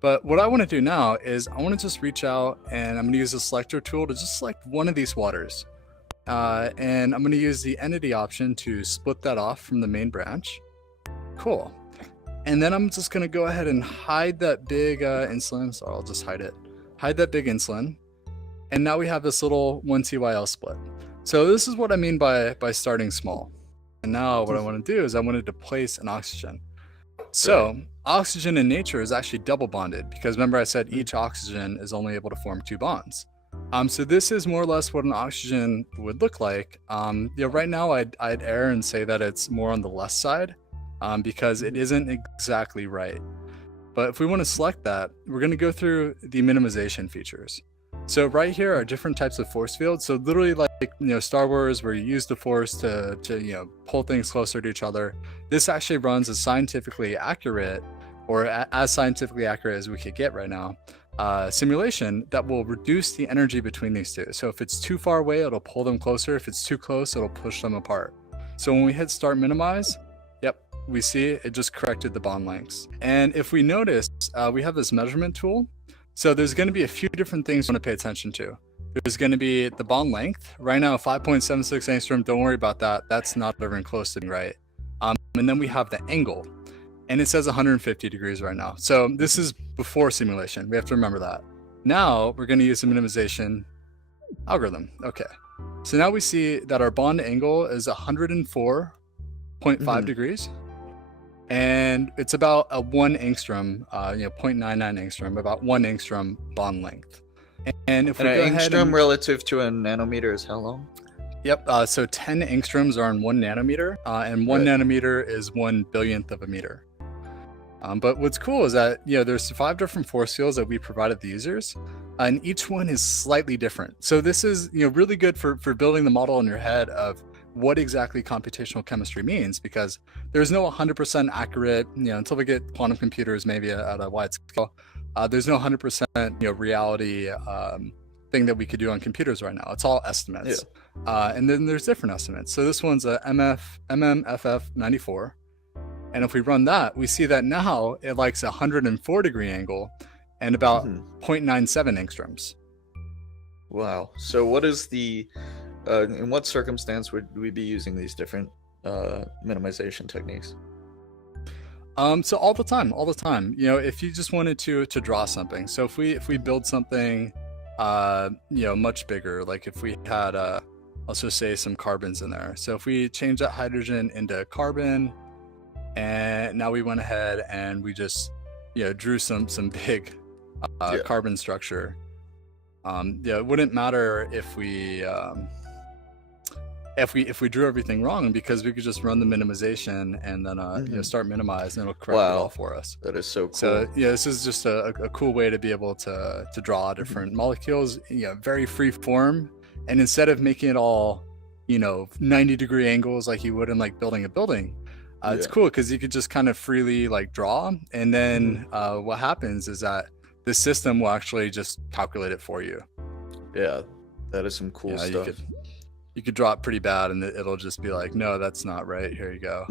But what I want to do now is I want to just reach out and I'm going to use the selector tool to just select one of these waters. And I'm going to use the entity option to split that off from the main branch. Cool. And then I'm just going to go ahead and hide that big insulin. So I'll just hide it. Hide that big insulin. And now we have this little 1-TYL split. So this is what I mean by starting small. And now what I want to do is I wanted to place an oxygen. So oxygen in nature is actually double bonded because remember I said each oxygen is only able to form 2 bonds. So this is more or less what an oxygen would look like. Right now I'd err and say that it's more on the left side because it isn't exactly right. But if we want to select that, we're going to go through the minimization features. So right here are different types of force fields. So literally like, Star Wars where you use the force to pull things closer to each other. This actually runs as scientifically accurate or as scientifically accurate as we could get right now. Simulation that will reduce the energy between these two. So if it's too far away, it'll pull them closer. If it's too close, it'll push them apart. So when we hit start minimize, yep, we see it just corrected the bond lengths. And if we notice, we have this measurement tool. So there's going to be a few different things you want to pay attention to. There's going to be the bond length. Right now, 5.76 angstrom, don't worry about that. That's not even close to being right. And then we have the angle. And it says 150 degrees right now. So this is before simulation. We have to remember that. Now we're going to use the minimization algorithm. Okay. So now we see that our bond angle is 104.5 degrees. And it's about a 1 angstrom, 0.99 angstrom, about 1 angstrom bond length. And if we go ahead angstrom relative to a nanometer is how long? Yep. So 10 angstroms are in 1 nanometer, and 1 nanometer is 1 billionth of a meter. But what's cool is that there's 5 different force fields that we provided the users, and each one is slightly different. So this is really good for building the model in your head of what exactly computational chemistry means, because there's no 100% accurate, until we get quantum computers maybe at a wide scale, there's no 100% reality thing that we could do on computers right now. It's all estimates. And then there's different estimates. So this one's a MMFF94. And if we run that, we see that now it likes a 104 degree angle and about 0.97 angstroms. Wow. So what is the in what circumstance would we be using these different minimization techniques? So all the time. If you just wanted to draw something. So if we build something, much bigger, like if we had let's just say some carbons in there. So if we change that hydrogen into carbon, and now we went ahead and we just drew some big carbon structure. It wouldn't matter if we drew everything wrong, because we could just run the minimization and then start minimize, and it'll correct it all for us. That is so cool. So this is just a cool way to be able to draw different molecules, very free form. And instead of making it all 90 degree angles like you would in like building a building, it's cool because you could just kind of freely like draw, and then what happens is that the system will actually just calculate it for you. Yeah, that is some cool stuff. You could draw it pretty bad and it'll just be like, no, that's not right, here you go.